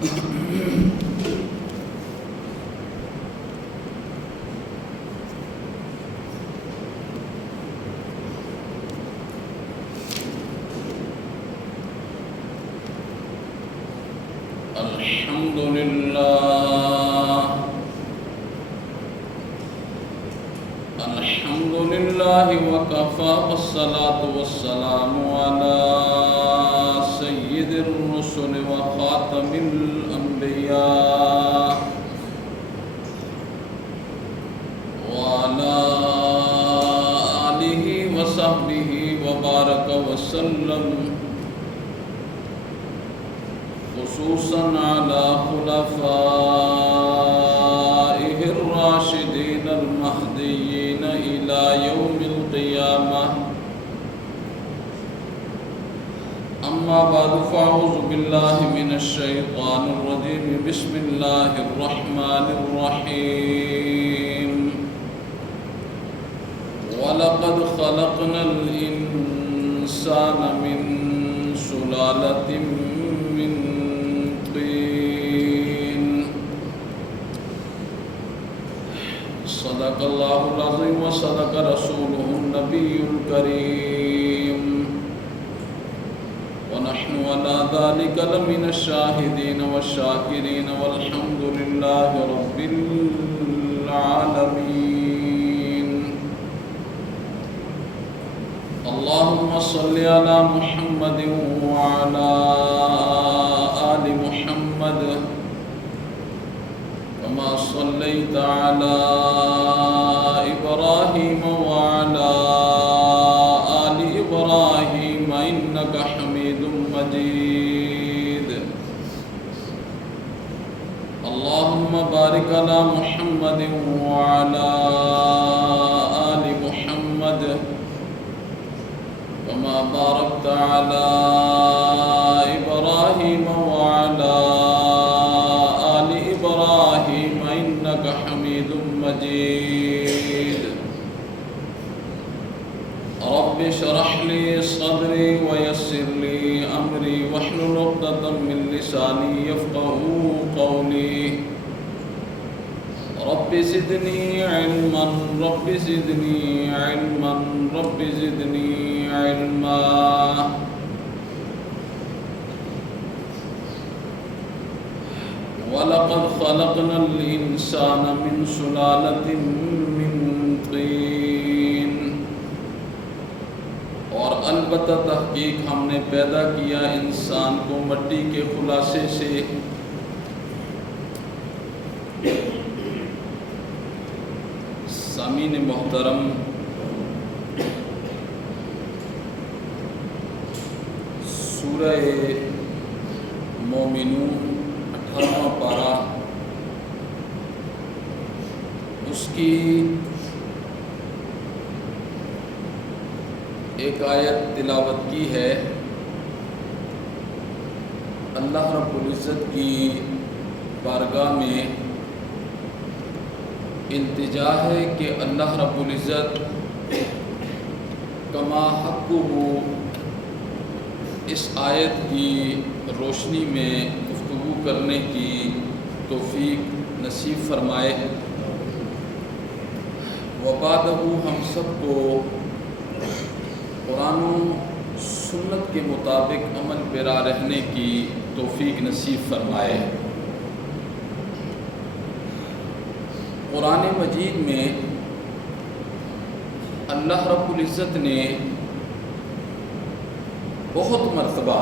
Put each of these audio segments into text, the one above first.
الحمد لله وكفى والصلاة والسلام على سيد الرسل وخاتم الأنبياء وعلى آله وصحبه وبارك وسلم، خصوصا على خلفائه الراشدين المهديين إلى يوم القيامة. أما بعد فأعوذ بالله من الشيطان الرجيم. بسم الله الرحمن الرحيم. ولقد خلقنا الإنسان من سلالة من طين. صدق الله العظيم وصدق رسوله النبي الكريم، ونحن على ذلك لمن الشاهدين والشاكرين، والحمد لله رب العالمين. اللهم صل على محمد وعلى آل محمد كما صليت على إبراهيم وعلى آل إبراهيم إنك حميد مجيد. اللهم بارك على محمد وعلى آل محمد كما باركت على إبراهيم وعلى آل إبراهيم إنك حميد مجيد. رب اشرح لي صدري ويسر لي أمري واحلل عقدة من لساني يفقهوا قولي. رب زدني علما رب زدني علما رب زدني علما. وَلَقَدْ خَلَقْنَا الْإِنسَانَ مِنْ سُلَالَةٍ مِّن طِينٍ. اور البتہ تحقیق ہم نے پیدا کیا انسان کو مٹی کے خلاصے سے. سامعین محترم، سورہ مومنون 18واں پارہ، اس کی ایک آیت تلاوت کی ہے. اللہ رب العزت کی بارگاہ میں التجا ہے کہ اللہ رب العزت کما حقہ اس آیت کی روشنی میں گفتگو کرنے کی توفیق نصیب فرمائے. وبعدہ ہم سب کو قرآن و سنت کے مطابق عمل پیرا رہنے کی توفیق نصیب فرمائے. قرآن مجید میں اللہ رب العزت نے بہت مرتبہ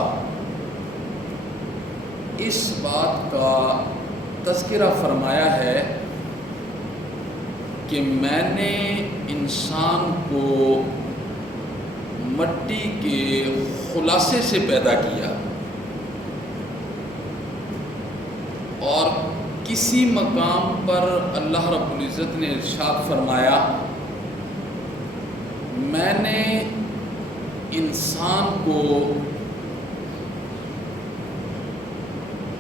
اس بات کا تذکرہ فرمایا ہے کہ میں نے انسان کو مٹی کے خلاصے سے پیدا کیا. اور کسی مقام پر اللہ رب العزت نے ارشاد فرمایا میں نے انسان کو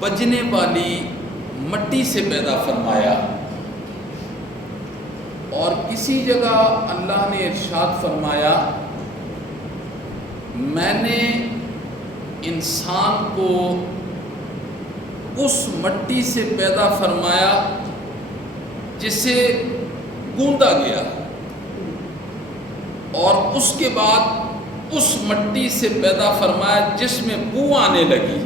بجنے والی مٹی سے پیدا فرمایا. اور کسی جگہ اللہ نے ارشاد فرمایا میں نے انسان کو اس مٹی سے پیدا فرمایا جسے گوندا گیا، اور اس کے بعد اس مٹی سے پیدا فرمایا جس میں بو آنے لگی،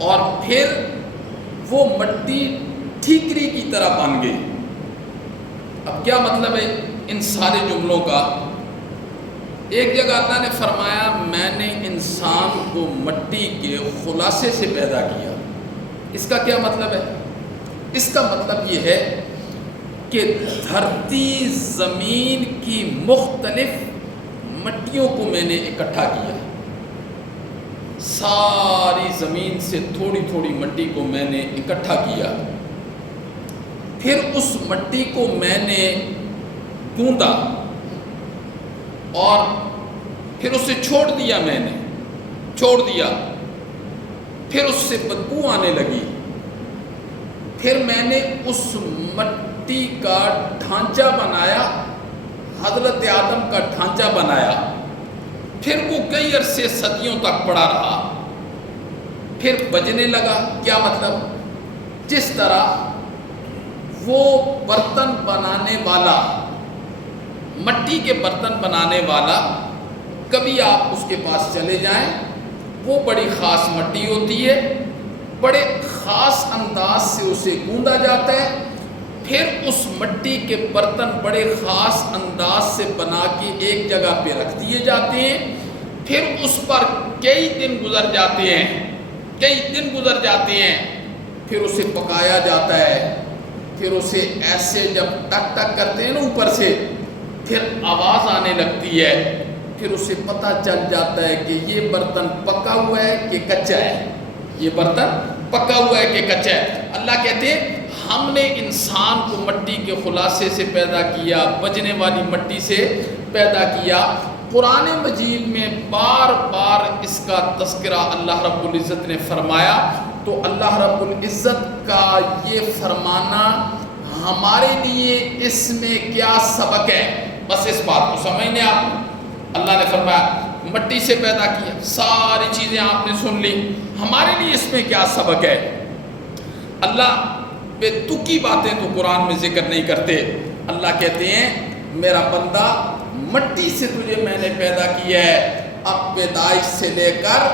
اور پھر وہ مٹی ٹھیکری کی طرح بن گئی۔ اب کیا مطلب ہے ان سارے جملوں کا؟ ایک جگہ اللہ نے فرمایا میں نے انسان کو مٹی کے خلاصے سے پیدا کیا۔ اس کا کیا مطلب ہے؟ اس کا مطلب یہ ہے کہ دھرتی زمین کی مختلف مٹیوں کو میں نے اکٹھا کیا، ساری زمین سے تھوڑی تھوڑی مٹی کو میں نے اکٹھا کیا، پھر اس مٹی کو میں نے گوندا اور پھر اسے چھوڑ دیا، میں نے چھوڑ دیا، پھر اس سے بدبو آنے لگی، پھر میں نے اس مٹی کا ڈھانچہ بنایا، حضرت آدم کا ڈھانچہ بنایا، پھر وہ کئی عرصے صدیوں تک پڑا رہا، پھر بجنے لگا۔ کیا مطلب؟ جس طرح وہ برتن بنانے والا، مٹی کے برتن بنانے والا، کبھی آپ اس کے پاس چلے جائیں، وہ بڑی خاص مٹی ہوتی ہے، بڑے خاص انداز سے اسے گوندا جاتا ہے، پھر اس مٹی کے برتن بڑے خاص انداز سے بنا کے ایک جگہ پہ رکھ دیے جاتے ہیں، پھر اس پر کئی دن گزر جاتے ہیں، پھر اسے پکایا جاتا ہے، پھر اسے ایسے جب ٹک ٹک کرتے ہیں نا اوپر سے، پھر آواز آنے لگتی ہے، پھر اسے پتہ چل جاتا ہے کہ یہ برتن پکا ہوا ہے کہ کچا ہے، یہ برتن پکا ہوا ہے کہ کچا ہے۔ اللہ کہتے ہیں ہم نے انسان کو مٹی کے خلاصے سے پیدا کیا، بجنے والی مٹی سے پیدا کیا۔ قرآن مجید میں بار بار اس کا تذکرہ اللہ رب العزت نے فرمایا، تو اللہ رب العزت کا یہ فرمانا ہمارے لیے اس میں کیا سبق ہے، بس اس بات کو سمجھنے آپ۔ اللہ نے فرمایا مٹی سے پیدا کیا، ساری چیزیں آپ نے سن لی، ہمارے لیے اس میں کیا سبق ہے؟ اللہ بے تکی باتیں تو قرآن میں ذکر نہیں کرتے۔ اللہ کہتے ہیں میرا بندہ مٹی سے تجھے میں نے پیدا کیا ہے، اب پیدائش سے لے کر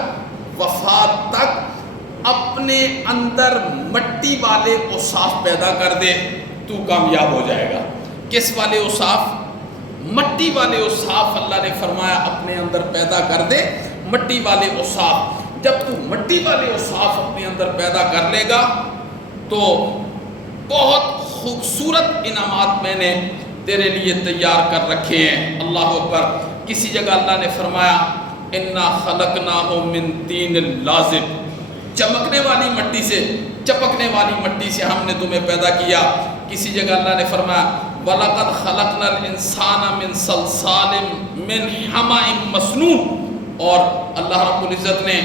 وفات تک اپنے اندر مٹی والے اوصاف پیدا کر دے، تو کامیاب ہو جائے گا۔ کس والے اوصاف؟ مٹی والے اوصاف اللہ نے فرمایا اپنے اندر پیدا کر دے، مٹی والے اوصاف۔ جب تو مٹی والے اوصاف اپنے اندر پیدا کر لے گا تو بہت خوبصورت انعامات میں نے تیرے لیے تیار کر رکھے ہیں۔ اللہ اکبر۔ کسی جگہ اللہ نے فرمایا انا خلقناہم من طین لازب، چمکنے والی مٹی سے، چپکنے والی مٹی سے ہم نے تمہیں پیدا کیا۔ کسی جگہ اللہ نے فرمایا وَلَقَدْ خَلَقْنَا الْإِنسَانَ مِنْ صَلْصَالٍ مِنْ حَمَإٍ مَسْنُونٍ، اور اللہ رب العزت نے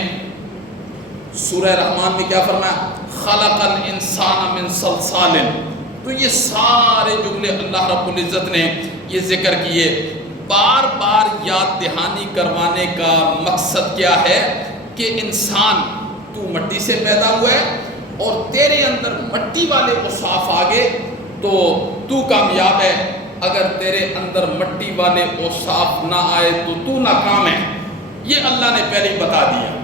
سورہ رحمان میں کیا فرمایا؟ خَلَقَ الْإِنسَانَ مِنْ صَلْصَالٍ۔ تو یہ سارے جملے اللہ رب العزت نے یہ ذکر کیے۔ بار بار یاد دہانی کروانے کا مقصد کیا ہے کہ انسان تو مٹی سے پیدا ہوا ہے، اور تیرے اندر مٹی والے اوصاف آگے تو تو کامیاب ہے، اگر تیرے اندر مٹی والے اوصاف نہ آئے تو تو ناکام ہے۔ یہ اللہ نے پہلے ہی بتا دیا۔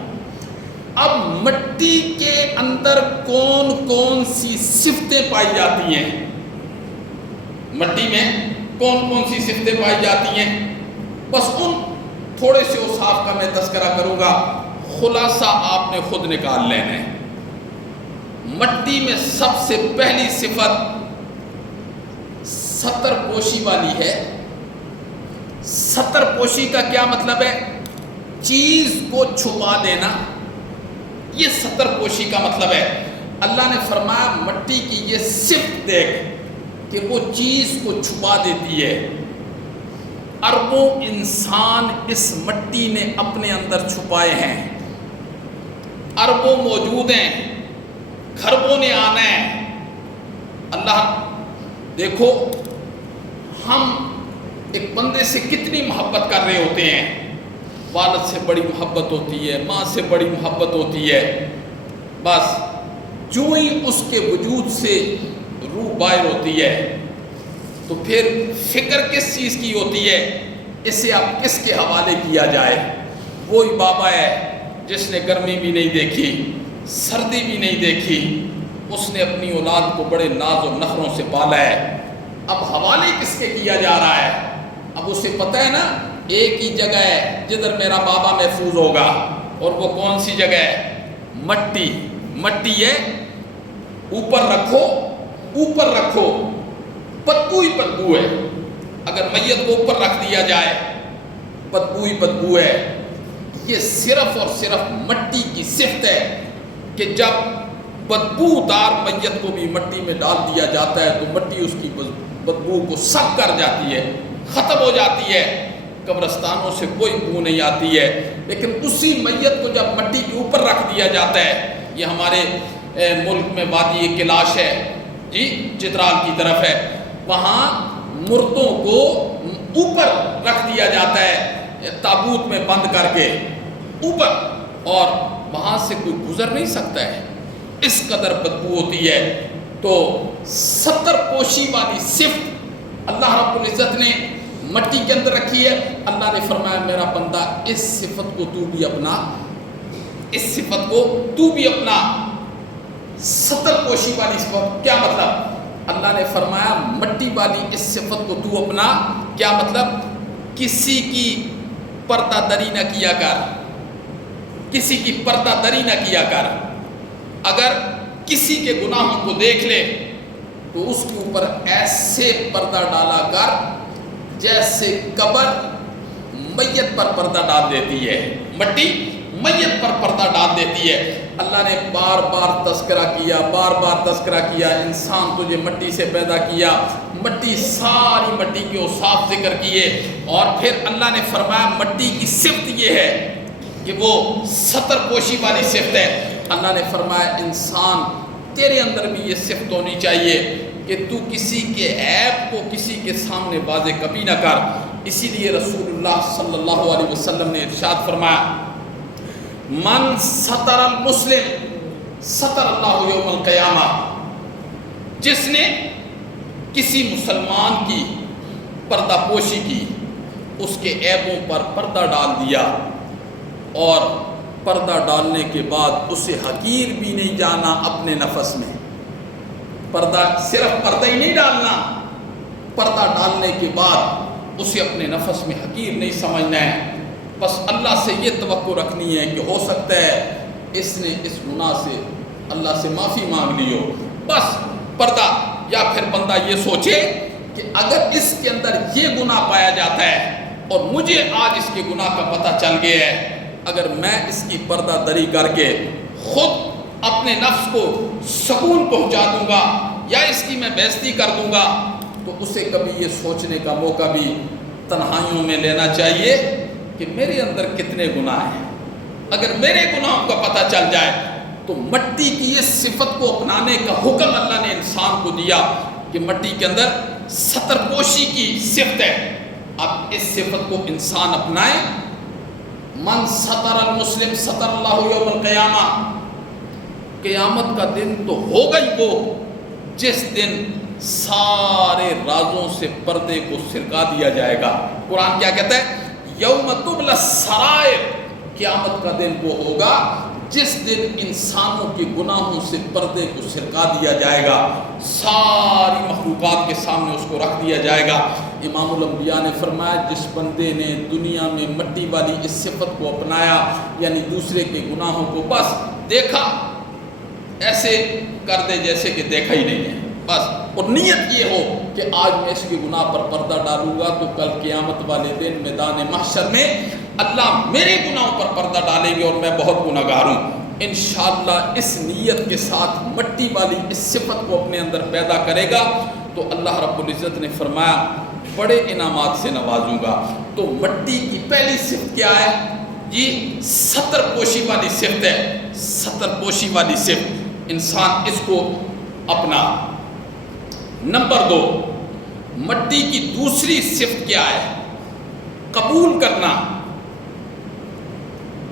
اب مٹی کے اندر کون کون سی صفتیں پائی جاتی ہیں، مٹی میں کون کون سی صفتیں پائی جاتی ہیں، بس ان تھوڑے سے اوصاف کا میں تذکرہ کروں گا، خلاصہ آپ نے خود نکال لینا ہے۔ مٹی میں سب سے پہلی صفت ستر پوشی والی ہے۔ ستر پوشی کا کیا مطلب ہے؟ چیز کو چھپا دینا، یہ ستر پوشی کا مطلب ہے۔ اللہ نے فرمایا مٹی کی یہ صفت دیکھ کہ وہ چیز کو چھپا دیتی ہے۔ اربوں انسان اس مٹی نے اپنے اندر چھپائے ہیں، اربوں موجود ہیں، کھربوں نے آنا ہے۔ اللہ دیکھو ہم ایک بندے سے کتنی محبت کر رہے ہوتے ہیں، والد سے بڑی محبت ہوتی ہے، ماں سے بڑی محبت ہوتی ہے، بس جو ہی اس کے وجود سے روح باہر ہوتی ہے تو پھر فکر کس چیز کی ہوتی ہے؟ اسے اب کس کے حوالے کیا جائے؟ وہی بابا ہے جس نے گرمی بھی نہیں دیکھی، سردی بھی نہیں دیکھی، اس نے اپنی اولاد کو بڑے ناز و نخروں سے پالا ہے۔ اب حوالے کس کے کیا جا رہا ہے؟ اب اسے پتہ ہے نا ایک ہی جگہ ہے جدھر میرا بابا محفوظ ہوگا، اور وہ کون سی جگہ ہے؟ مٹی۔ مٹی ہے، اوپر رکھو، اوپر رکھو، بدبو ہی بدبو ہے۔ اگر میت کو اوپر رکھ دیا جائے بدبو ہی بدبو ہے۔ یہ صرف اور صرف مٹی کی صفت ہے کہ جب بدبو دار میت کو بھی مٹی میں ڈال دیا جاتا ہے تو مٹی اس کی بدبو کو سک کر جاتی ہے، ختم ہو جاتی ہے، قبرستانوں سے کوئی بو نہیں آتی ہے۔ لیکن اسی میت کو جب مٹی کے اوپر رکھ دیا جاتا ہے، یہ ہمارے ملک میں وادی کیلاش ہے جی، چترال کی طرف ہے، وہاں مردوں کو اوپر رکھ دیا جاتا ہے تابوت میں بند کر کے اوپر، اور وہاں سے کوئی گزر نہیں سکتا ہے، اس قدر بدبو ہوتی ہے۔ تو ستر پوشی والی صفت اللہ رب العزت نے مٹی کے اندر رکھی ہے۔ اللہ نے فرمایا میرا بندہ اس صفت کو تو بھی اپنا، اس صفت کو تو بھی اپنا۔ ستر پوشی والی صفت کیا مطلب؟ اللہ نے فرمایا مٹی والی اس صفت کو تو اپنا، کیا مطلب؟ کسی کی پردہ دری نہ کیا کر، کسی کی پردہ دری نہ کیا کر۔ اگر کسی کے گناہوں کو دیکھ لے تو اس کے اوپر ایسے پردہ ڈالا کر جیسے قبر میت پر پردہ ڈال دیتی ہے، مٹی میت پر پردہ ڈال دیتی ہے۔ اللہ نے بار بار تذکرہ کیا، بار بار تذکرہ کیا، انسان تجھے مٹی سے پیدا کیا، مٹی، ساری مٹی کے اوصاف ذکر کیے، اور پھر اللہ نے فرمایا مٹی کی صفت یہ ہے کہ وہ ستر پوشی والی صفت ہے۔ اللہ نے فرمایا انسان تیرے اندر بھی یہ صفت ہونی چاہیے کہ تو کسی کے عیب کو کسی کے سامنے واضح کبھی نہ کر۔ اسی لیے رسول اللہ صلی اللہ علیہ وسلم نے ارشاد فرمایا من ستر المسلم ستر اللہ یوم القیامہ، جس نے کسی مسلمان کی پردہ پوشی کی، اس کے عیبوں پر پردہ ڈال دیا، اور پردہ ڈالنے کے بعد اسے حقیر بھی نہیں جانا اپنے نفس میں۔ پردہ صرف پردہ ہی نہیں ڈالنا، پردہ ڈالنے کے بعد اسے اپنے نفس میں حقیر نہیں سمجھنا ہے۔ بس اللہ سے یہ توقع رکھنی ہے کہ ہو سکتا ہے اس نے اس گناہ سے اللہ سے معافی مانگ لی ہو، بس پردہ۔ یا پھر بندہ یہ سوچے کہ اگر اس کے اندر یہ گناہ پایا جاتا ہے اور مجھے آج اس کے گناہ کا پتہ چل گیا ہے، اگر میں اس کی پردہ دری کر کے خود اپنے نفس کو سکون پہنچا دوں گا یا اس کی میں بےزتی کر دوں گا، تو اسے کبھی یہ سوچنے کا موقع بھی تنہائیوں میں لینا چاہیے کہ میرے اندر کتنے گناہ ہیں۔ اگر میرے گناہوں کا پتہ چل جائے تو مٹی کی اس صفت کو اپنانے کا حکم اللہ نے انسان کو دیا کہ مٹی کے اندر ستر پوشی کی صفت ہے۔ اب اس صفت کو انسان اپنائے۔ من ستر المسلم ستر اللہ یوم القیامہ، قیامت کا دن تو ہوگا ہی وہ جس دن سارے رازوں سے پردے کو سرکا دیا جائے گا۔ قرآن کیا کہتا ہے؟ یوم تبلی السرائر، قیامت کا دن وہ ہوگا جس دن انسانوں کے گناہوں سے پردے کو سرکا دیا جائے گا، ساری مخلوقات کے سامنے اس کو رکھ دیا جائے گا۔ امام الانبیاء نے فرمایا جس بندے نے دنیا میں مٹی والی اس صفت کو اپنایا، یعنی دوسرے کے گناہوں کو بس دیکھا ایسے کر دے جیسے کہ دیکھا ہی نہیں ہے، بس، اور نیت یہ ہو کہ آج میں اس کے گناہ پر پردہ ڈالوں گا تو کل قیامت والے دن میدان محشر میں اللہ میرے گناہوں پر پردہ ڈالیں گے اور میں بہت گناہگار ہوں۔ انشاءاللہ اس نیت کے ساتھ مٹی والی اس صفت کو اپنے اندر پیدا کرے گا تو اللہ رب العزت نے فرمایا بڑے انعامات سے نوازوں گا۔ تو مٹی کی پہلی صفت کیا ہے؟ یہ ستر پوشی والی صفت ہے، ستر پوشی والی صفت، انسان اس کو اپنا۔ نمبر 2، مٹی کی دوسری صفت کیا ہے؟ قبول کرنا،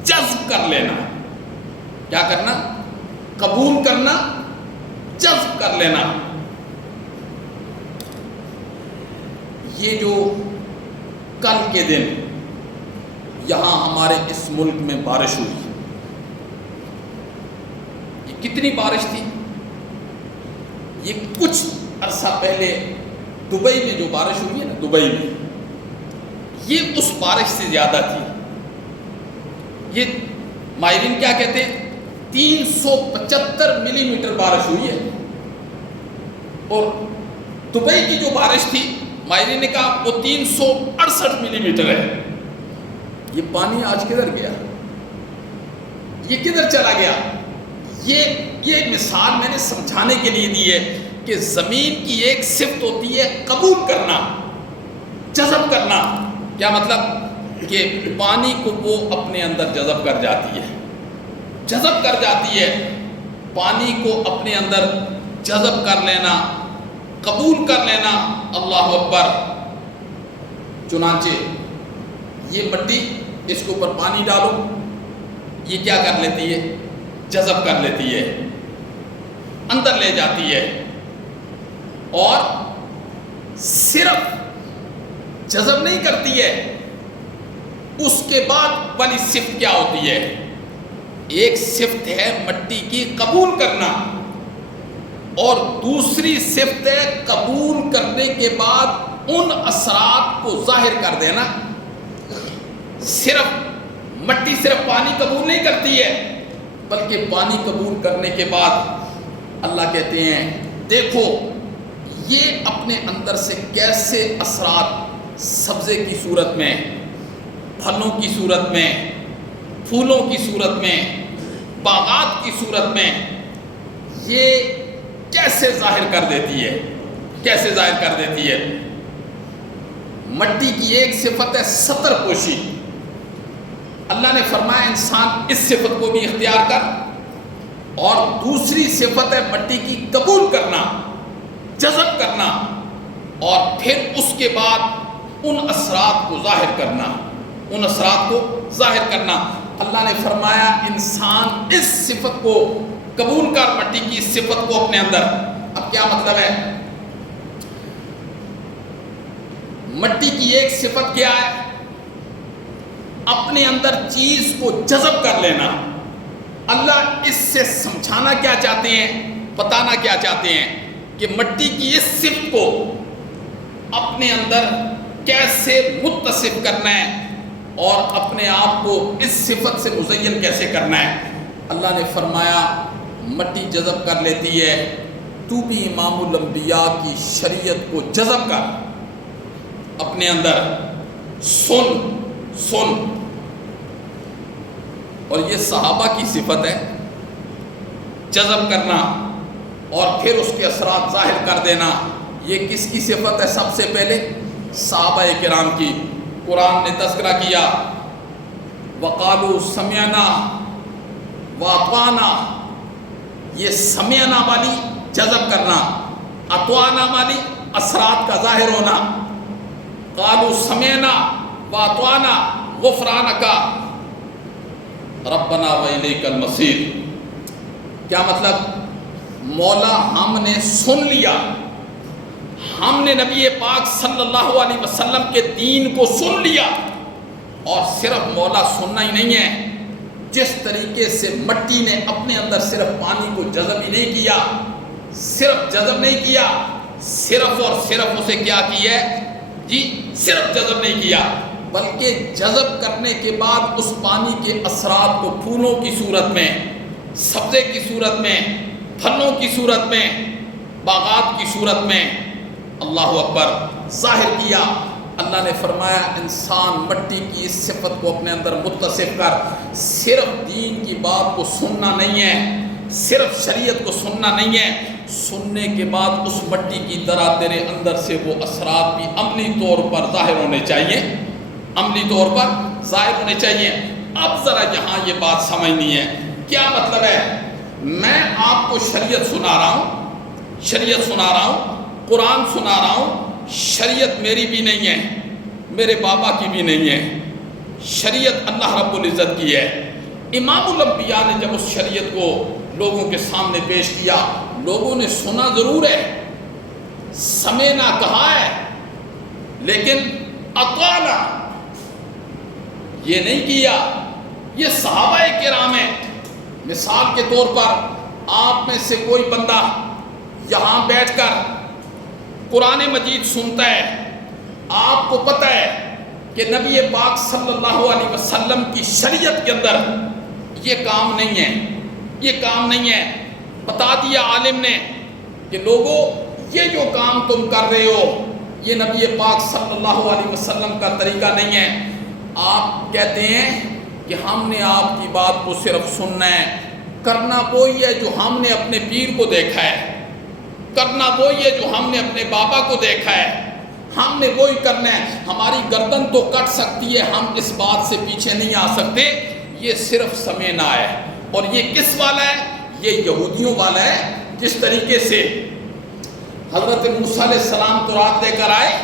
جذب کر لینا۔ کیا کرنا؟ قبول کرنا، جذب کر لینا. یہ جو کل کے دن یہاں ہمارے اس ملک میں بارش ہوئی، یہ کتنی بارش تھی؟ یہ کچھ عرصہ پہلے دبئی میں جو بارش ہوئی ہے نا، دبئی میں، یہ اس بارش سے زیادہ تھی. یہ ماہرین کیا کہتے ہیں؟ 375 ملی میٹر بارش ہوئی ہے. اور دبئی کی جو بارش تھی، ماہرین نے کہا وہ 368 ملی میٹر ہے. یہ پانی آج کدھر گیا؟ یہ کدھر چلا گیا؟ یہ مثال میں نے سمجھانے کے لیے دی ہے کہ زمین کی ایک صفت ہوتی ہے قبول کرنا، جذب کرنا. کیا مطلب؟ کہ پانی کو وہ اپنے اندر جذب کر جاتی ہے، جذب کر جاتی ہے. پانی کو اپنے اندر جذب کر لینا، قبول کر لینا. اللہ اکبر. چنانچہ یہ مٹی، اس کے اوپر پانی ڈالو، یہ کیا کر لیتی ہے؟ جذب کر لیتی ہے، اندر لے جاتی ہے. اور صرف جذب نہیں کرتی ہے، اس کے بعد والی صفت کیا ہوتی ہے؟ ایک صفت ہے مٹی کی قبول کرنا، اور دوسری صفت ہے قبول کرنے کے بعد ان اثرات کو ظاہر کر دینا. صرف مٹی صرف پانی قبول نہیں کرتی ہے، بلکہ پانی قبول کرنے کے بعد اللہ کہتے ہیں دیکھو یہ اپنے اندر سے کیسے اثرات سبزے کی صورت میں، پھلوں کی صورت میں، پھولوں کی صورت میں، باغات کی صورت میں یہ کیسے ظاہر کر دیتی ہے، کیسے ظاہر کر دیتی ہے. مٹی کی ایک صفت ہے سطر پوشی. اللہ نے فرمایا انسان اس صفت کو بھی اختیار کر. اور دوسری صفت ہے مٹی کی قبول کرنا، جذب کرنا، اور پھر اس کے بعد ان اثرات کو ظاہر کرنا، ان اثرات کو ظاہر کرنا. اللہ نے فرمایا انسان اس صفت کو قبول کر، مٹی کی اس صفت کو اپنے اندر. اب کیا مطلب ہے؟ مٹی کی ایک صفت کیا ہے؟ اپنے اندر چیز کو جذب کر لینا. اللہ اس سے سمجھانا کیا چاہتے ہیں، بتانا کیا چاہتے ہیں کہ مٹی کی اس صفت کو اپنے اندر کیسے متصف کرنا ہے اور اپنے آپ کو اس صفت سے مزین کیسے کرنا ہے. اللہ نے فرمایا مٹی جذب کر لیتی ہے، تو بھی امام الانبیاء کی شریعت کو جذب کر اپنے اندر. سن. اور یہ صحابہ کی صفت ہے، جذب کرنا اور پھر اس کے اثرات ظاہر کر دینا. یہ کس کی صفت ہے؟ سب سے پہلے صحابہ کرام کی. قرآن نے تذکرہ کیا وقالوا سمعنا واطعنا. یہ سمعنا والی جذب کرنا، اطعنا والی اثرات کا ظاہر ہونا. قالوا سمعنا واطعنا غفرانک ربنا والیک المصیر. کیا مطلب؟ مولا ہم نے سن لیا، ہم نے نبی پاک صلی اللہ علیہ وسلم کے دین کو سن لیا. اور صرف مولا سننا ہی نہیں ہے، جس طریقے سے مٹی نے اپنے اندر صرف پانی کو جذب ہی نہیں کیا، صرف جذب نہیں کیا، صرف اور صرف اسے کیا کیا ہے جی؟ صرف جذب نہیں کیا، بلکہ جذب کرنے کے بعد اس پانی کے اثرات کو پھولوں کی صورت میں، سبزے کی صورت میں، پھلوں کی صورت میں، باغات کی صورت میں اللہ اکبر ظاہر کیا. اللہ نے فرمایا انسان مٹی کی اس صفت کو اپنے اندر متصف کر. صرف دین کی بات کو سننا نہیں ہے، صرف شریعت کو سننا نہیں ہے، سننے کے بعد اس مٹی کی طرح تیرے اندر سے وہ اثرات بھی عملی طور پر ظاہر ہونے چاہیے، عملی طور پر ظاہر ہونے چاہیے. اب ذرا یہاں یہ بات سمجھنی ہے. کیا مطلب ہے؟ میں آپ کو شریعت سنا رہا ہوں، شریعت سنا رہا ہوں، قرآن سنا رہا ہوں. شریعت میری بھی نہیں ہے، میرے بابا کی بھی نہیں ہے، شریعت اللہ رب العزت کی ہے. امام الانبیاء نے جب اس شریعت کو لوگوں کے سامنے پیش کیا، لوگوں نے سنا ضرور ہے، سمعنا کہا ہے، لیکن اطعنا یہ نہیں کیا۔ یہ صحابہ کرام ہیں۔ مثال کے طور پر آپ میں سے کوئی بندہ یہاں بیٹھ کر قرآن مجید سنتا ہے، آپ کو پتہ ہے کہ نبی پاک صلی اللہ علیہ وسلم کی شریعت کے اندر یہ کام نہیں ہے، یہ کام نہیں ہے، بتا دیا عالم نے کہ لوگوں یہ جو کام تم کر رہے ہو یہ نبی پاک صلی اللہ علیہ وسلم کا طریقہ نہیں ہے۔ آپ کہتے ہیں کہ ہم نے آپ کی بات کو صرف سننا ہے، کرنا وہی ہے جو ہم نے اپنے پیر کو دیکھا ہے، کرنا وہی ہے جو ہم نے اپنے بابا کو دیکھا ہے، ہم نے وہی کرنا ہے۔ ہماری گردن تو کٹ سکتی ہے، ہم اس بات سے پیچھے نہیں آ سکتے۔ یہ صرف سمعنا ہے۔ اور یہ کس والا ہے؟ یہ یہودیوں والا ہے۔ جس طریقے سے حضرت موسیٰ علیہ السلام تورات لے کر آئے،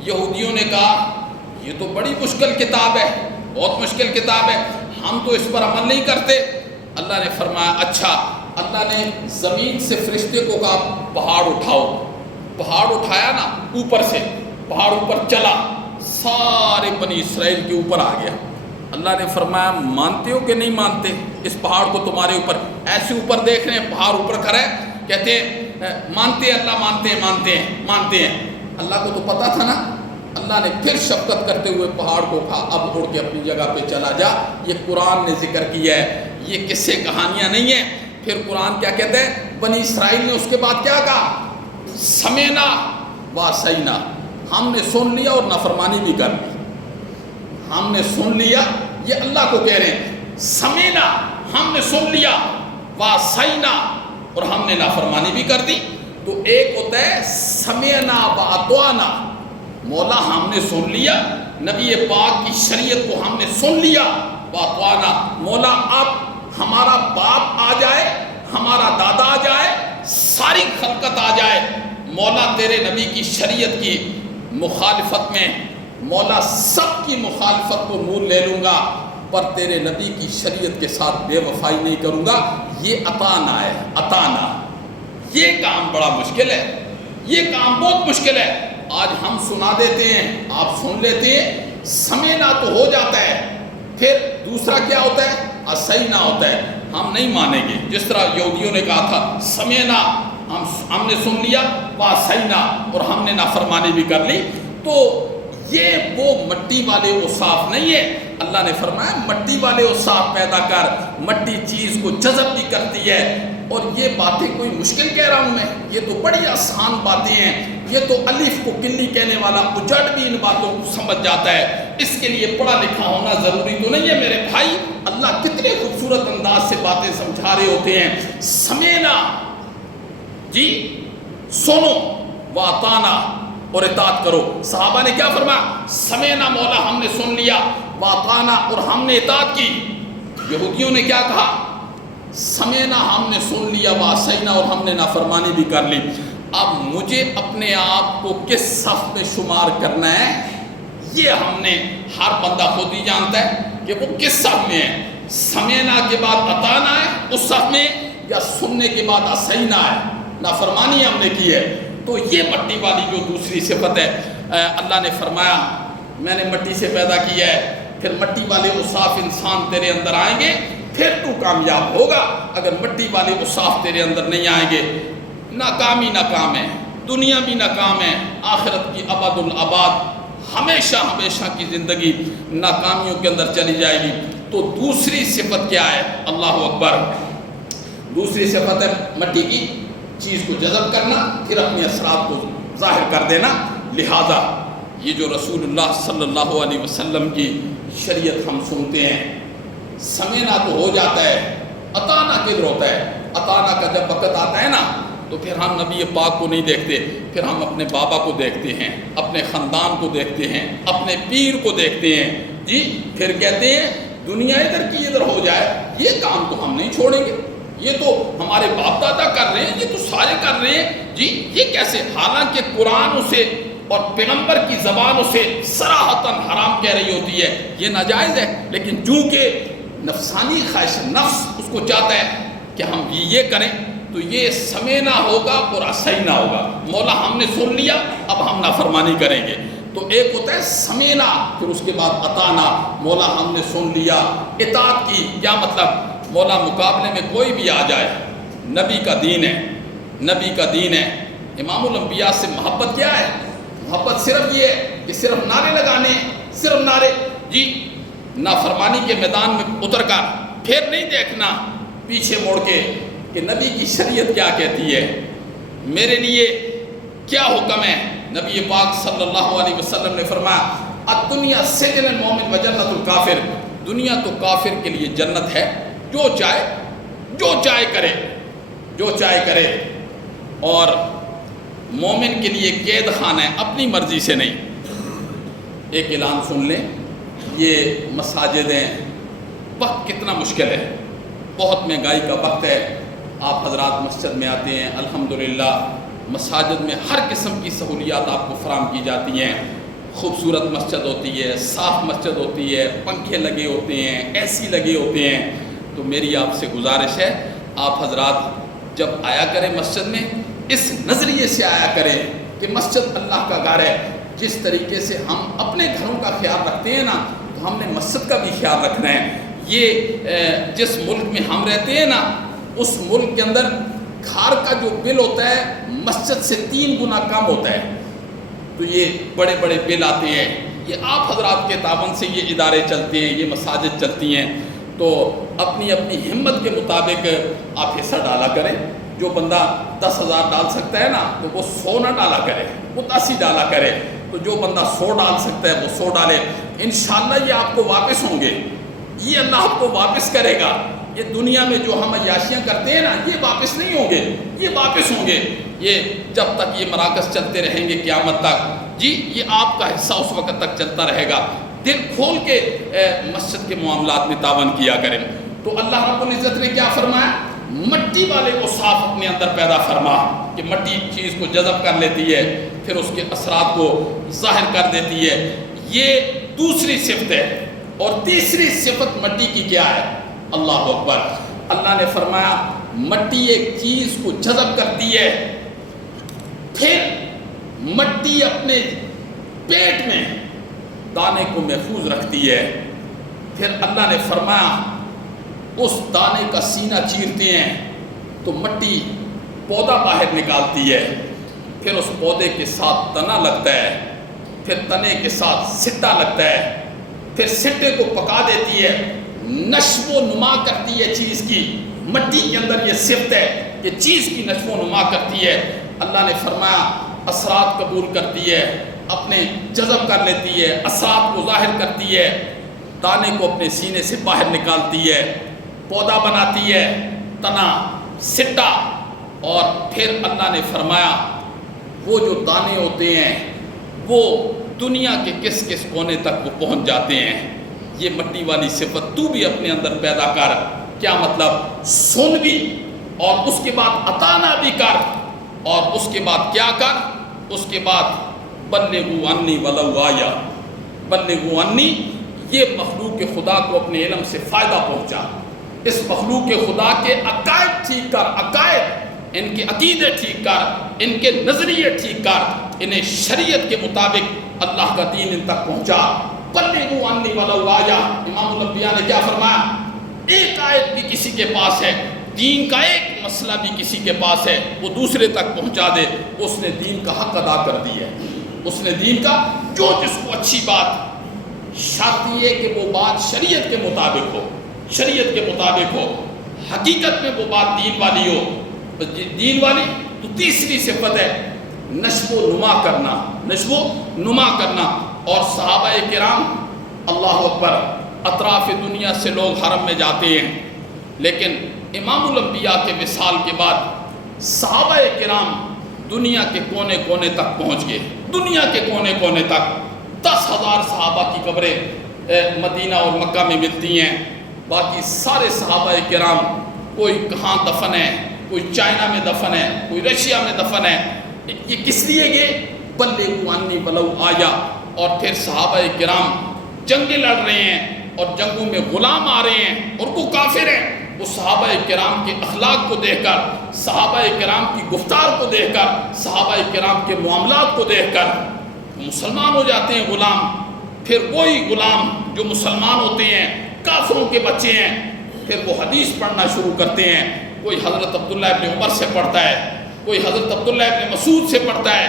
یہودیوں نے کہا یہ تو بڑی مشکل کتاب ہے، بہت مشکل کتاب ہے، ہم تو اس پر عمل نہیں کرتے۔ اللہ نے فرمایا اچھا، اللہ نے زمین سے فرشتے کو کہا پہاڑ اٹھاؤ، پہاڑ اٹھایا نا، اوپر سے پہاڑ اوپر چلا، سارے بنی اسرائیل کے اوپر آ گیا۔ اللہ نے فرمایا مانتے ہو کہ نہیں مانتے اس پہاڑ کو؟ تمہارے اوپر ایسے اوپر دیکھ رہے ہیں، پہاڑ اوپر کھڑا ہے، کہتے ہیں مانتے ہیں اللہ، مانتے ہیں مانتے ہیں مانتے ہیں۔ اللہ کو تو پتا تھا نا۔ اللہ نے پھر شفقت کرتے ہوئے پہاڑ کو کہا اب اڑ کے اپنی جگہ پہ چلا جا۔ یہ قرآن نے ذکر کیا ہے، یہ قصے کہانیاں نہیں ہیں۔ پھر قرآن کیا کہتے ہیں؟ بنی اسرائیل نے اس کے بعد کیا کہا؟ سمعنا وعصینا، ہم نے سن لیا اور نافرمانی بھی کر لی۔ ہم نے سن لیا، یہ اللہ کو کہہ رہے ہیں، سمعنا ہم نے سن لیا، وعصینا اور ہم نے نافرمانی بھی کر دی۔ تو ایک ہوتا ہے سمعنا واطعنا، مولا ہم نے سن لیا، نبی پاک کی شریعت کو ہم نے سن لیا، واطعنا مولا اب ہمارا باپ آ جائے، ہمارا دادا آ جائے، ساری خلقت آ جائے، مولا تیرے نبی کی شریعت کی مخالفت میں، مولا سب کی مخالفت کو مول لے لوں گا، پر تیرے نبی کی شریعت کے ساتھ بے وفائی نہیں کروں گا۔ یہ اطعنا ہے، اطعنا۔ یہ کام بڑا مشکل ہے، یہ کام بہت مشکل ہے۔ آج ہم سنا دیتے ہیں، آپ سن لیتے ہیں، سمعنا تو ہو جاتا ہے، پھر دوسرا کیا ہوتا ہے؟ عصینا ہوتا ہے، ہم نہیں مانیں گے۔ جس طرح یہودیوں نے کہا تھا سمعنا، ہم نے سن لیا، وعصینا اور ہم نے نافرمانی بھی کر لی۔ تو یہ وہ مٹی والے اوصاف نہیں ہے۔ اللہ نے فرمایا مٹی والے اوصاف پیدا کر، مٹی چیز کو جذب بھی کرتی ہے۔ اور یہ باتیں کوئی مشکل کہہ رہا ہوں میں، یہ تو بڑی آسان باتیں ہیں۔ یہ تو الف کو کلی کہنے والا اجڑ بھی ان باتوں کو سمجھ جاتا ہے۔ اس کے لیے پڑھا لکھا ہونا ضروری تو نہیں ہے میرے بھائی۔ اللہ کتنے خوبصورت انداز سے باتیں سمجھا رہے ہوتے ہیں۔ سمعنا جی سنو، واطعنا اور اطاعت کرو۔ صحابہ نے کیا فرمایا؟ سمعنا مولا ہم نے سن لیا، واطعنا اور ہم نے اطاعت کی۔ یہودیوں نے کیا کہا؟ سمعنا ہم نے سن لیا، وعصینا اور ہم نے نافرمانی بھی کر لی۔ اب مجھے اپنے آپ کو کس صف میں شمار کرنا ہے؟ یہ ہم نے، ہر بندہ خود ہی جانتا ہے کہ وہ کس صف میں ہے۔ سمعنا کے بعد اطعنا ہے اس صف میں، یا سننے کے بعد عصینا ہے، نافرمانی ہم نے کی ہے۔ تو یہ مٹی والی جو دوسری صفت ہے، اللہ نے فرمایا میں نے مٹی سے پیدا کیا ہے، پھر مٹی والے اوصاف انسان تیرے اندر آئیں گے، پھر تو کامیاب ہوگا۔ اگر مٹی والے اوصاف تیرے اندر نہیں آئیں گے، ناکامی ناکام ہے، دنیا بھی ناکام ہے، آخرت کی ابد الاباد ہمیشہ ہمیشہ کی زندگی ناکامیوں کے اندر چلی جائے گی۔ تو دوسری صفت کیا ہے؟ اللہ اکبر۔ دوسری صفت ہے مٹی کی چیز کو جذب کرنا، پھر اپنے اثرات کو ظاہر کر دینا۔ لہذا یہ جو رسول اللہ صلی اللہ علیہ وسلم کی شریعت ہم سنتے ہیں، سمعنا تو ہو جاتا ہے، اطعنا کدھر ہوتا ہے؟ اطعنا کا جب وقت آتا ہے نا، تو پھر ہم نبی پاک کو نہیں دیکھتے، پھر ہم اپنے بابا کو دیکھتے ہیں، اپنے خاندان کو دیکھتے ہیں، اپنے پیر کو دیکھتے ہیں جی، پھر کہتے ہیں دنیا ادھر کی ادھر ہو جائے، یہ کام تو ہم نہیں چھوڑیں گے، یہ تو ہمارے باپ دادا کر رہے ہیں، یہ تو سارے کر رہے ہیں جی، یہ کیسے؟ حالانکہ قرآن اسے اور پیغمبر کی زبان اسے صراحتاً حرام کہہ رہی ہوتی ہے، یہ ناجائز ہے، لیکن چونکہ نفسانی خواہش نفس اس کو چاہتا ہے کہ ہم یہ کریں، تو یہ سمینا ہوگا اور عصینا ہوگا. مولا ہم نے سن لیا اب ہم نافرمانی کریں گے. تو ایک ہوتا ہے سمینا پھر اس کے بعد اطانا. مولا ہم نے سن لیا اطاعت کی. کیا مطلب؟ مولا مقابلے میں کوئی بھی آ جائے، نبی کا دین ہے، نبی کا دین ہے. امام الانبیاء سے محبت کیا ہے؟ محبت صرف یہ ہے کہ صرف نعرے لگانے، صرف نعرے. جی نافرمانی کے میدان میں اتر کر پھر نہیں دیکھنا پیچھے موڑ کے کہ نبی کی شریعت کیا کہتی ہے، میرے لیے کیا حکم ہے. نبی پاک صلی اللہ علیہ وسلم نے فرمایا الدنیا سجن المومن و جنت الکافر. دنیا تو کافر کے لیے جنت ہے، جو چاہے کرے، جو چاہے کرے. اور مومن کے لیے قید خانہ ہے، اپنی مرضی سے نہیں. ایک اعلان سن لیں، یہ مساجدیں، وقت کتنا مشکل ہے، بہت مہنگائی کا وقت ہے. آپ حضرات مسجد میں آتے ہیں، الحمدللہ مساجد میں ہر قسم کی سہولیات آپ کو فراہم کی جاتی ہیں. خوبصورت مسجد ہوتی ہے، صاف مسجد ہوتی ہے، پنکھے لگے ہوتے ہیں، اے سی لگے ہوتے ہیں. تو میری آپ سے گزارش ہے آپ حضرات جب آیا کریں مسجد میں اس نظریے سے آیا کریں کہ مسجد اللہ کا گھر ہے. جس طریقے سے ہم اپنے گھروں کا خیال رکھتے ہیں نا تو ہم نے مسجد کا بھی خیال رکھنا ہے. یہ جس ملک میں ہم رہتے ہیں نا اس ملک کے اندر گھر کا جو بل ہوتا ہے مسجد سے 3 گنا کم ہوتا ہے. تو یہ بڑے بڑے بل آتے ہیں. یہ آپ حضرات کے تعاون سے یہ ادارے چلتے ہیں، یہ مساجد چلتی ہیں. تو اپنی اپنی ہمت کے مطابق آپ حصہ ڈالا کریں. جو بندہ 10,000 ڈال سکتا ہے نا تو وہ 100 نہ ڈالا کرے، وہ 10 ہی ڈالا کرے. تو جو بندہ 100 ڈال سکتا ہے وہ 100 ڈالے. انشاءاللہ یہ آپ کو واپس ہوں گے، یہ اللہ آپ کو واپس کرے گا. یہ دنیا میں جو ہم عیاشیاں کرتے ہیں نا یہ واپس نہیں ہوں گے، یہ واپس ہوں گے. یہ جب تک یہ مراکز چلتے رہیں گے قیامت تک، جی یہ آپ کا حصہ اس وقت تک چلتا رہے گا. دل کھول کے مسجد کے معاملات میں تعاون کیا کریں. تو اللہ رب العزت نے کیا فرمایا؟ مٹی والے کو صاف اپنے اندر پیدا فرما کہ مٹی چیز کو جذب کر لیتی ہے، پھر اس کے اثرات کو ظاہر کر دیتی ہے. یہ دوسری صفت ہے. اور تیسری صفت مٹی کی کیا ہے؟ اللہ اکبر. اللہ نے فرمایا مٹی ایک چیز کو جذب کرتی ہے، پھر مٹی اپنے پیٹ میں دانے کو محفوظ رکھتی ہے. پھر اللہ نے فرمایا اس دانے کا سینہ چیرتے ہیں تو مٹی پودا باہر نکالتی ہے. پھر اس پودے کے ساتھ تنا لگتا ہے، پھر تنے کے ساتھ سٹا لگتا ہے، پھر سٹے کو پکا دیتی ہے، نشو و نما کرتی ہے چیز کی. مٹی کے اندر یہ صفت ہے کہ چیز کی نشو و نما کرتی ہے. اللہ نے فرمایا اثرات قبول کرتی ہے، اپنے جذب کر لیتی ہے، اثرات کو ظاہر کرتی ہے، دانے کو اپنے سینے سے باہر نکالتی ہے، پودا بناتی ہے، تنا، سٹا. اور پھر اللہ نے فرمایا وہ جو دانے ہوتے ہیں وہ دنیا کے کس کس کونے تک وہ پہنچ جاتے ہیں. یہ مٹی والی صفت تو بھی اپنے اندر پیدا کر. کیا مطلب؟ سن بھی اور اس کے بعد عطانا بھی کر. اور اس کے بعد کیا کر؟ اس کے بعد بلغوا عنی ولو آیا. بلغوا عنی، یہ مخلوق خدا کو اپنے علم سے فائدہ پہنچا. اس مخلوق خدا کے عقائد ٹھیک کر، عقائد ان کے عقیدے ٹھیک کر، ان کے نظریے ٹھیک کر، انہیں شریعت کے مطابق اللہ کا دین ان تک پہنچا. بلغوا عنی ولو آیا. امام الانبیاء نے کیا فرمایا؟ ایک آیت بھی کسی کے پاس ہے، دین کا ایک مسئلہ بھی کسی کے پاس ہے، وہ دوسرے تک پہنچا دے، اس نے دین کا حق ادا کر دی ہے. اس نے دین کا جو جس کو اچھی بات، شرط یہ کہ وہ بات شریعت کے مطابق ہو، شریعت کے مطابق ہو، حقیقت میں وہ بات دین والی ہو. دین والی تو تیسری صفت ہے نشو و نما کرنا، نشو و نما کرنا. اور صحابہ کرام، اللہ اکبر، اطراف دنیا سے لوگ حرم میں جاتے ہیں، لیکن امام الانبیاء کے وصال کے بعد صحابہ کرام دنیا کے کونے کونے تک پہنچ گئے. دنیا کے کونے کونے تک 10,000 صحابہ کی قبریں مدینہ اور مکہ میں ملتی ہیں. باقی سارے صحابہ کرام کوئی کہاں دفن ہے، کوئی چائنا میں دفن ہے، کوئی رشیا میں دفن ہے. یہ کس لیے گئے؟ بلغوا عنی ولو آیا. اور پھر صحابہ کرام جنگیں لڑ رہے ہیں، اور جنگوں میں غلام آ رہے ہیں اور وہ کافر ہیں، وہ صحابہ کرام کے اخلاق کو دیکھ کر، صحابہ کرام کی گفتار کو دیکھ کر، صحابہ کرام کے معاملات کو دیکھ کر مسلمان ہو جاتے ہیں غلام۔ پھر وہی غلام جو مسلمان ہوتے ہیں، کافروں کے بچے ہیں، پھر وہ حدیث پڑھنا شروع کرتے ہیں۔ کوئی حضرت عبداللہ ابن عمر سے پڑھتا ہے، کوئی حضرت عبداللہ ابن مسعود سے پڑھتا ہے،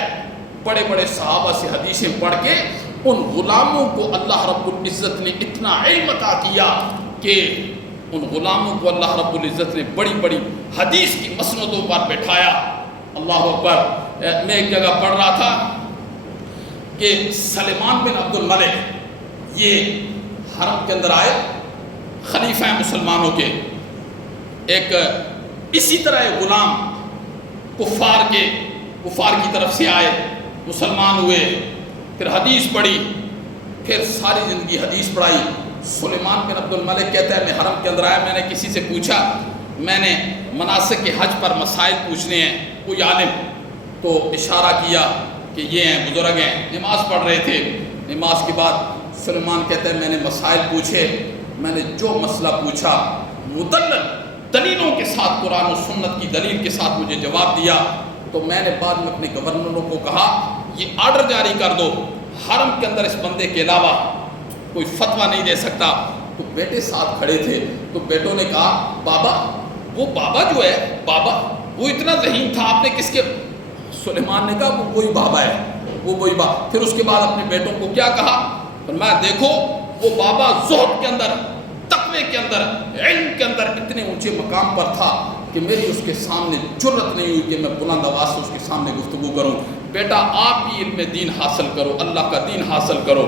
بڑے بڑے صحابہ سے حدیثیں پڑھ کے ان غلاموں کو اللہ رب العزت نے اتنا علم عطا کیا کہ ان غلاموں کو اللہ رب العزت نے بڑی بڑی حدیث کی مسندوں پر بٹھایا۔ اللہ اکبر۔ میں ایک جگہ پڑھ رہا تھا کہ سلیمان بن عبد الملک یہ حرم کے اندر آئے، خلیفہ ہیں مسلمانوں کے، ایک اسی طرح ایک غلام کفار کی طرف سے آئے، مسلمان ہوئے، پھر حدیث پڑھی، پھر ساری زندگی حدیث پڑھائی۔ سلیمان بن عبد الملک کہتا ہے میں حرم کے اندر آیا، میں نے کسی سے پوچھا، میں نے مناسک کے حج پر مسائل پوچھنے ہیں، کوئی عالم تو اشارہ کیا کہ یہ ہیں، بزرگ ہیں، نماز پڑھ رہے تھے۔ نماز کے بعد سلیمان کہتا ہے میں نے مسائل پوچھے، میں نے جو مسئلہ پوچھا مدلل دلیلوں کے ساتھ، قرآن و سنت کی دلیل کے ساتھ مجھے جواب دیا، تو میں نے بعد میں اپنے گورنروں کو کہا یہ آرڈر جاری کر دو، حرم کے اندر اس بندے کے علاوہ کوئی فتویٰ نہیں دے سکتا۔ تو بیٹے ساتھ کھڑے تھے، تو بیٹوں نے کہا بابا، وہ بابا جو ہے، بابا وہ اتنا ذہین تھا، آپ نے کس کے؟ سلیمان نے کہا وہ وہی بابا ہے، وہ وہی بابا۔ پھر اس کے بعد اپنے بیٹوں کو کیا کہا؟ فرمایا دیکھو وہ بابا زہد کے اندر، تقوی کے اندر، علم کے اندر اتنے اونچے مقام پر تھا کہ میری اس کے سامنے جرت نہیں ہوئی کہ میں بلند آواز سے اس کے سامنے گفتگو کروں۔ بیٹا آپ بھی علم دین حاصل کرو، اللہ کا دین حاصل کرو،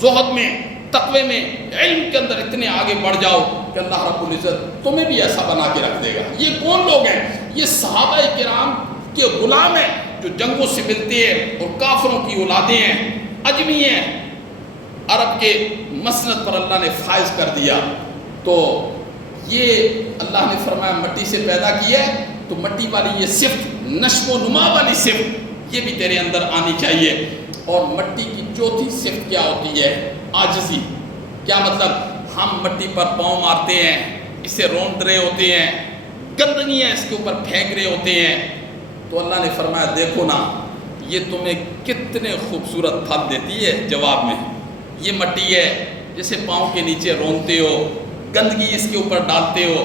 زہد میں، تقوی میں، علم کے اندر اتنے آگے بڑھ جاؤ کہ اللہ رب العزت تمہیں بھی ایسا بنا کے رکھ دے گا۔ یہ کون لوگ ہیں؟ یہ صحابہ کرام کے غلام ہیں جو جنگوں سے ملتے ہیں اور کافروں کی اولادیں ہیں، اجمی ہیں، عرب کے مسند پر اللہ نے فائز کر دیا۔ تو یہ اللہ نے فرمایا مٹی سے پیدا کیا ہے، تو مٹی والی یہ صفت، نشو و نما والی صفت، یہ بھی تیرے اندر آنی چاہیے۔ اور مٹی کی چوتھی صفت کیا ہوتی ہے؟ عاجزی۔ کیا مطلب؟ ہم مٹی پر پاؤں مارتے ہیں، اسے روند رہے ہوتے ہیں، گندگی ہے اس کے اوپر پھینک رہے ہوتے ہیں، تو اللہ نے فرمایا دیکھو نا یہ تمہیں کتنے خوبصورت پھل دیتی ہے جواب میں۔ یہ مٹی ہے جسے پاؤں کے نیچے رونتے ہو، گندگی اس کے اوپر ڈالتے ہو،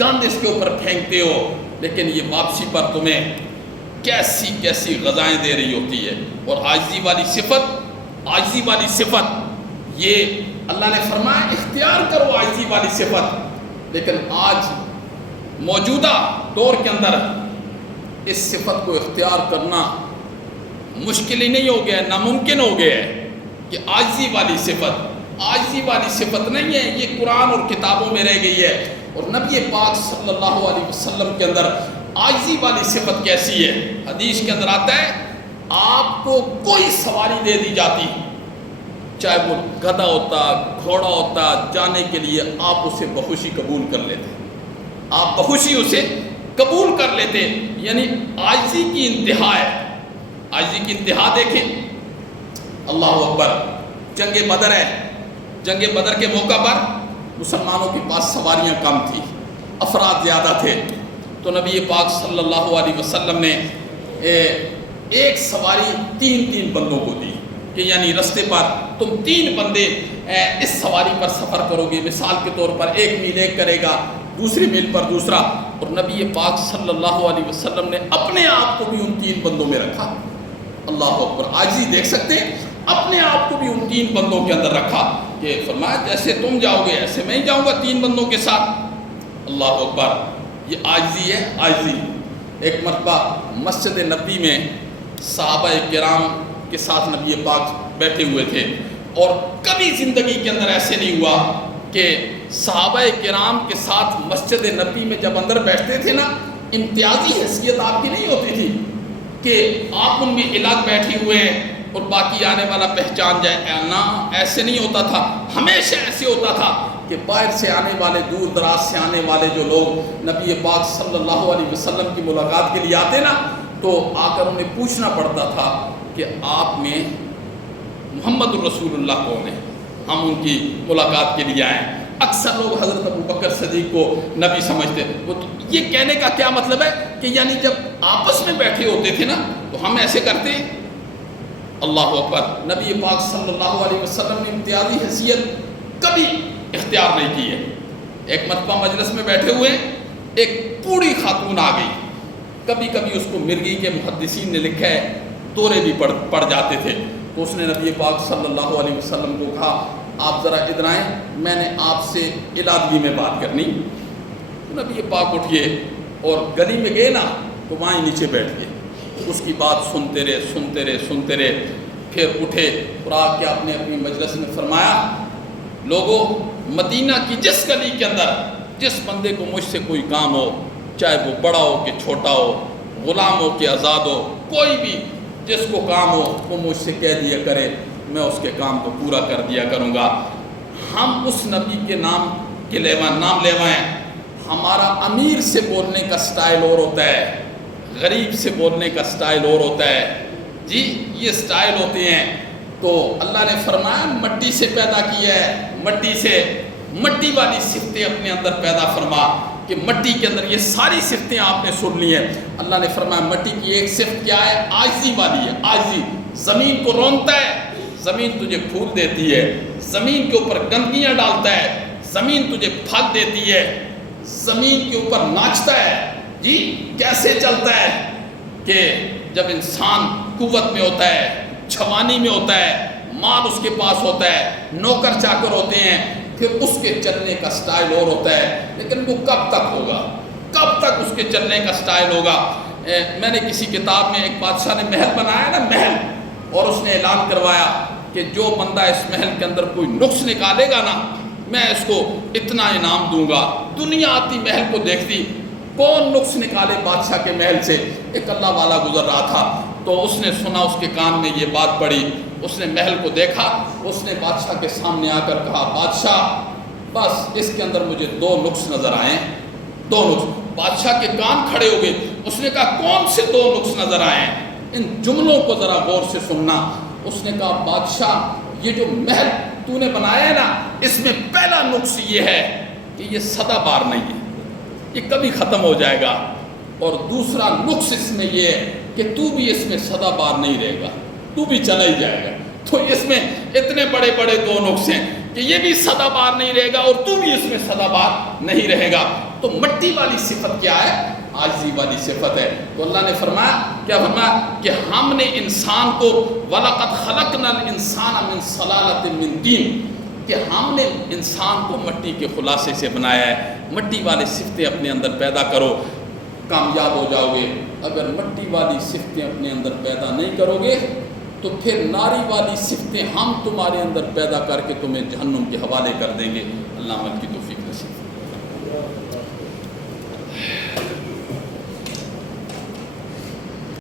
گند اس کے اوپر پھینکتے ہو، لیکن یہ واپسی پر تمہیں کیسی کیسی غذائیں دے رہی ہوتی ہے۔ اور عاجزی والی صفت، یہ اللہ نے فرمایا اختیار کرو عاجزی والی صفت، لیکن آج موجودہ دور کے اندر اس صفت کو اختیار کرنا مشکل ہی نہیں ہو گیا ہے، ناممکن ہو گیا ہے کہ عاجزی والی صفت نہیں ہے، یہ قرآن اور کتابوں میں رہ گئی ہے۔ اور نبی پاک صلی اللہ علیہ وسلم کے اندر عاجزی والی صفت کیسی ہے؟ حدیث کے اندر آتا ہے آپ کو کوئی سواری دے دی جاتی، چاہے وہ گدھا ہوتا، گھوڑا ہوتا، جانے کے لیے آپ اسے بخوشی قبول کر لیتے، آپ بخوشی اسے قبول کر لیتے، یعنی عاجزی کی انتہا ہے۔ عاجزی کی انتہا دیکھیں، اللہ اکبر۔ جنگ بدر ہے، جنگ بدر کے موقع پر مسلمانوں کے پاس سواریاں کم تھی، افراد زیادہ تھے، تو نبی پاک صلی اللہ علیہ وسلم نے ایک سواری تین بندوں کو دی کہ یعنی رستے پر تم 3 بندے اس سواری پر سفر کرو گے، مثال کے طور پر 1 میل ایک کرے گا، دوسری میل پر دوسرا۔ اور نبی پاک صلی اللہ علیہ وسلم نے اپنے آپ کو بھی ان 3 بندوں میں رکھا۔ اللہ اکبر، عاجزی دیکھ سکتے ہیں، اپنے آپ کو بھی ان 3 بندوں کے اندر رکھا کہ فرمایا جیسے تم جاؤ گے ایسے میں ہی جاؤں گا 3 بندوں کے ساتھ۔ اللہ اکبر، یہ عاجزی ہے، عاجزی۔ ایک مرتبہ مسجد نبی میں صحابہ کرام کے ساتھ نبی پاک بیٹھے ہوئے تھے، اور کبھی زندگی کے اندر ایسے نہیں ہوا کہ صحابہ کرام کے ساتھ مسجد نبی میں جب اندر بیٹھتے تھے نا، امتیازی حیثیت آپ کی نہیں ہوتی تھی کہ آپ ان میں الگ بیٹھے ہوئے ہیں اور باقی آنے والا پہچان جائے، نہ ایسے نہیں ہوتا تھا۔ ہمیشہ ایسے ہوتا تھا کہ باہر سے آنے والے، دور دراز سے آنے والے جو لوگ نبی پاک صلی اللہ علیہ وسلم کی ملاقات کے لیے آتے نا، تو آ کر انہیں پوچھنا پڑتا تھا کہ آپ میں محمد الرسول اللہ کون ہے، ہم ان کی ملاقات کے لیے آئیں۔ اکثر لوگ حضرت ابوبکر صدیق کو نبی سمجھتے، وہ تو یہ کہنے کا کیا مطلب ہے کہ یعنی جب آپس میں بیٹھے ہوتے تھے نا تو ہم ایسے کرتے ہیں؟ اللہ اکبر، نبی پاک صلی اللہ علیہ وسلم نے امتیازی حیثیت کبھی اختیار نہیں کی ہے۔ ایک مرتبہ مجلس میں بیٹھے ہوئے ایک بوڑھی خاتون آ گئی، کبھی کبھی اس کو مرغی کے محدثین نے لکھا ہے دورے بھی پڑ جاتے تھے، تو اس نے نبی پاک صلی اللہ علیہ وسلم کو کہا آپ ذرا ادھر آئیں، میں نے آپ سے علاجگی میں بات کرنی۔ تو نبی پاک اٹھئے اور گلی میں گئے نا تو وہاں نیچے بیٹھ گئے، اس کی بات سنتے رہے، پھر اٹھے اور آ کے اپنے اپنی مجلس میں فرمایا لوگوں، مدینہ کی جس گلی کے اندر جس بندے کو مجھ سے کوئی کام ہو، چاہے وہ بڑا ہو کہ چھوٹا ہو، غلام ہو کہ آزاد ہو، کوئی بھی جس کو کام ہو وہ مجھ سے کہہ دیا کرے، میں اس کے کام کو پورا کر دیا کروں گا۔ ہم اس نبی کے نام لیوائیں، ہمارا امیر سے بولنے کا سٹائل اور ہوتا ہے، غریب سے بولنے کا سٹائل اور ہوتا ہے، جی یہ سٹائل ہوتے ہیں۔ تو اللہ نے فرمایا مٹی سے پیدا کیا ہے، مٹی والی صفتیں اپنے اندر پیدا فرما، کہ مٹی کے اندر یہ ساری صفتیں آپ نے سن لی ہیں۔ اللہ نے فرمایا مٹی کی ایک صفت کیا ہے؟ عاجزی والی ہے، عاجزی۔ زمین کو رونتا ہے، زمین تجھے پھول دیتی ہے، زمین کے اوپر گندگیاں ڈالتا ہے، زمین تجھے پھل دیتی ہے، زمین کے اوپر ناچتا ہے، جی کیسے چلتا ہے کہ جب انسان قوت میں ہوتا ہے، جوانی میں ہوتا ہے، مال اس کے پاس ہوتا ہے، نوکر چاکر ہوتے ہیں، پھر اس کے چلنے کا سٹائل اور ہوتا ہے، لیکن وہ کب تک ہوگا؟ کب تک اس کے چلنے کا سٹائل ہوگا؟ میں نے کسی کتاب میں ایک بادشاہ نے محل بنایا نا، محل، اور اس نے اعلان کروایا کہ جو بندہ اس محل کے اندر کوئی نقص نکالے گا نا، میں اس کو اتنا انعام دوں گا۔ دنیا آتی محل کو دیکھتی، کون نقص نکالے بادشاہ کے محل سے؟ ایک اللہ والا گزر رہا تھا، تو اس نے سنا، اس کے کان میں یہ بات پڑی، اس نے محل کو دیکھا، اس نے بادشاہ کے سامنے آ کر کہا بادشاہ بس اس کے اندر مجھے 2 نقص نظر آئے، 2 نقص۔ بادشاہ کے کان کھڑے ہو گئے، اس نے کہا کون سے 2 نقص نظر آئے؟ ان جملوں کو ذرا غور سے سننا۔ اس نے کہا بادشاہ یہ جو محل تو نے بنایا ہے نا، اس میں پہلا نقص یہ ہے کہ یہ سدا بار نہیں ہے، یہ کبھی ختم ہو جائے گا، اور دوسرا نقص اس میں یہ ہے کہ تو بھی اس میں سدا بار نہیں رہے گا، تو بھی چلا ہی جائے گا۔ تو اس میں اتنے بڑے 2 نقص ہیں کہ یہ بھی سدا بار نہیں رہے گا اور تو بھی اس میں سدا بار نہیں رہے گا۔ تو مٹی والی صفت کیا ہے؟ عاجزی والی صفت ہے۔ تو اللہ نے فرمایا، کیا فرمایا کہ ہم نے انسان کو وَلَقَدْ خَلَقْنَا الْإِنسَانَ مِنْ صَلَالَةٍ مِنْ طِينٍ، کہ ہم نے انسان کو مٹی کے خلاصے سے بنایا ہے۔ مٹی والی صفتیں اپنے اندر پیدا کرو، کامیاب ہو جاؤ گے۔ اگر مٹی والی صفتیں اپنے اندر پیدا نہیں کرو گے تو پھر ناری والی صفتیں ہم تمہارے اندر پیدا کر کے تمہیں جہنم کے حوالے کر دیں گے۔ اللہ عمل کی توفیق نصیب۔